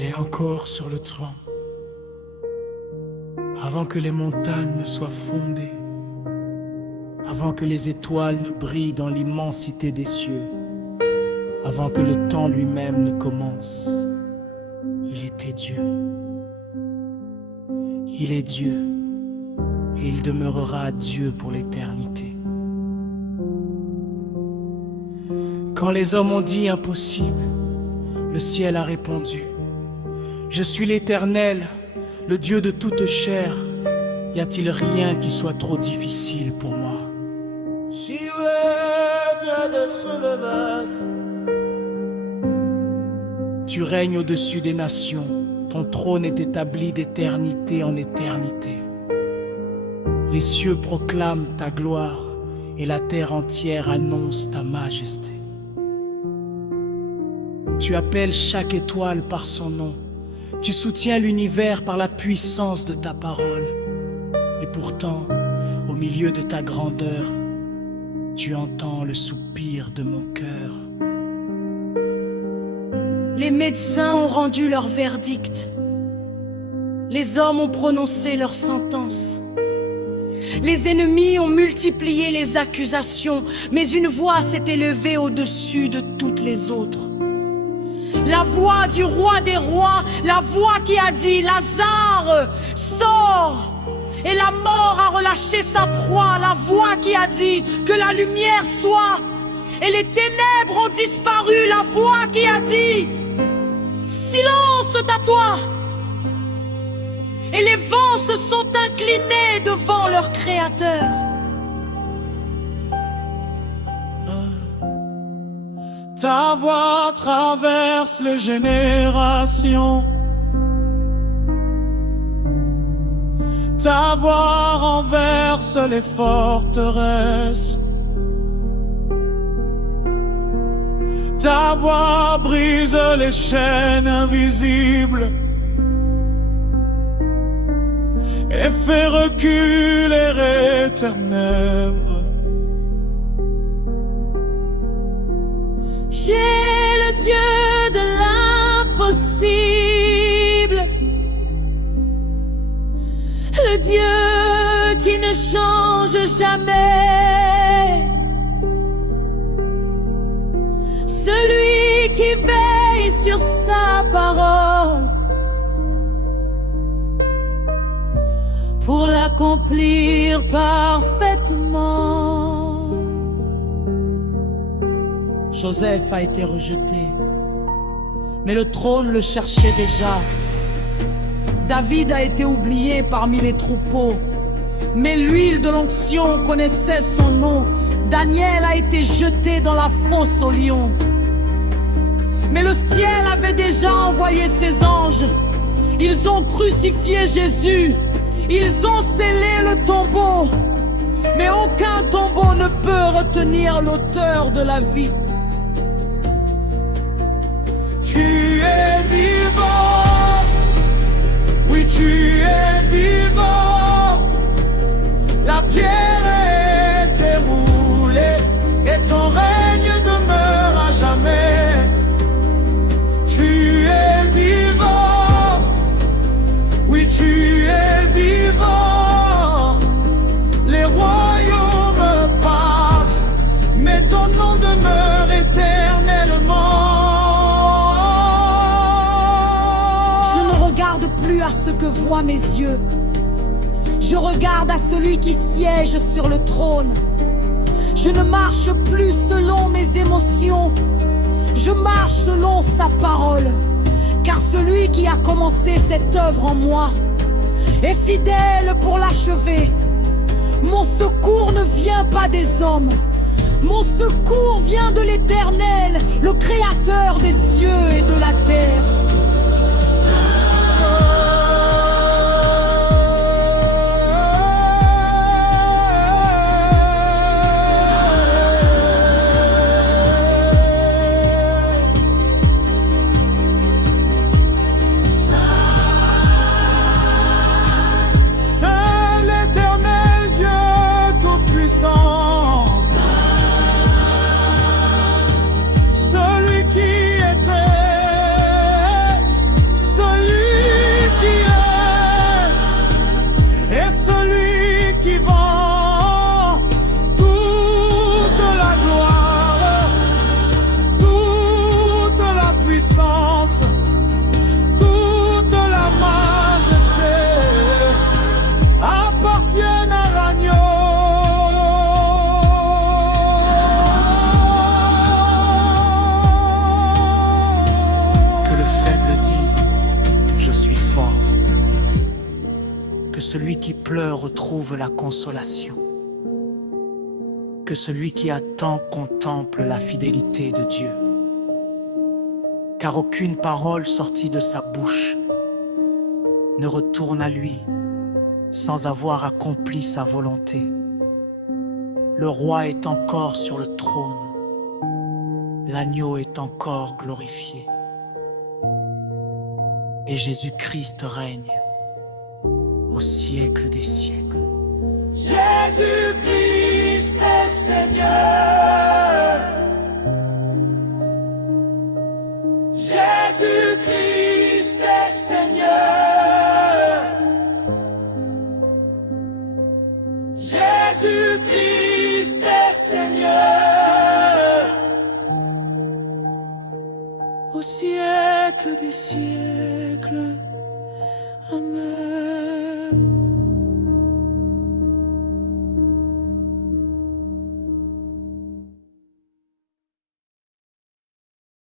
Il est encore sur le trône, avant que les montagnes ne soient fondées, avant que les étoiles ne brillent dans l'immensité des cieux, avant que le temps lui-même ne commence. Il était Dieu. Il est Dieu, et il demeurera Dieu pour l'éternité. Quand les hommes ont dit impossible, le ciel a répondu: je suis l'Éternel, le Dieu de toute chair. Y a-t-il rien qui soit trop difficile pour moi? Tu règnes au-dessus des nations, ton trône est établi d'éternité en éternité. Les cieux proclament ta gloire et la terre entière annonce ta majesté. Tu appelles chaque étoile par son nom. Tu soutiens l'univers par la puissance de ta parole. Et pourtant, au milieu de ta grandeur, tu entends le soupir de mon cœur. Les médecins ont rendu leur verdict. Les hommes ont prononcé leur sentence. Les ennemis ont multiplié les accusations, mais une voix s'est élevée au-dessus de toutes les autres. La voix du roi des rois, la voix qui a dit: Lazare, sors! Et la mort a relâché sa proie, la voix qui a dit que la lumière soit. Et les ténèbres ont disparu, la voix qui a dit: silence, tais-toi! Et les vents se sont inclinés devant leur Créateur. Ta voix traverse les générations. Ta voix renverse les forteresses. Ta voix brise les chaînes invisibles et fait reculer les ténèbres. J'ai le Dieu de l'impossible, le Dieu qui ne change jamais, celui qui veille sur sa parole pour l'accomplir parfaitement. Joseph a été rejeté, mais le trône le cherchait déjà. David a été oublié parmi les troupeaux, mais l'huile de l'onction connaissait son nom. Daniel a été jeté dans la fosse aux lions, mais le ciel avait déjà envoyé ses anges. Ils ont crucifié Jésus, ils ont scellé le tombeau, mais aucun tombeau ne peut retenir l'auteur de la vie. Tu es vivant, oui tu es vivant. La pierre a été roulée et ton règne demeure à jamais. Tu es vivant, oui tu es vivant. Les royaumes passent, mais ton nom demeure éternellement. Plus à ce que voient mes yeux, je regarde à celui qui siège sur le trône. Je ne marche plus selon mes émotions, je marche selon sa parole, car celui qui a commencé cette œuvre en moi est fidèle pour l'achever. Mon secours ne vient pas des hommes, mon secours vient de l'Éternel, le Créateur des cieux et de la terre. celui qui pleure retrouve la consolation, que celui qui attend contemple la fidélité de Dieu. Car aucune parole sortie de sa bouche ne retourne à lui sans avoir accompli sa volonté. Le roi est encore sur le trône, l'agneau est encore glorifié, et Jésus-Christ règne au siècle des siècles. Jésus-Christ est Seigneur. Jésus-Christ est Seigneur. Jésus-Christ est Seigneur. Au siècle des siècles. Amen.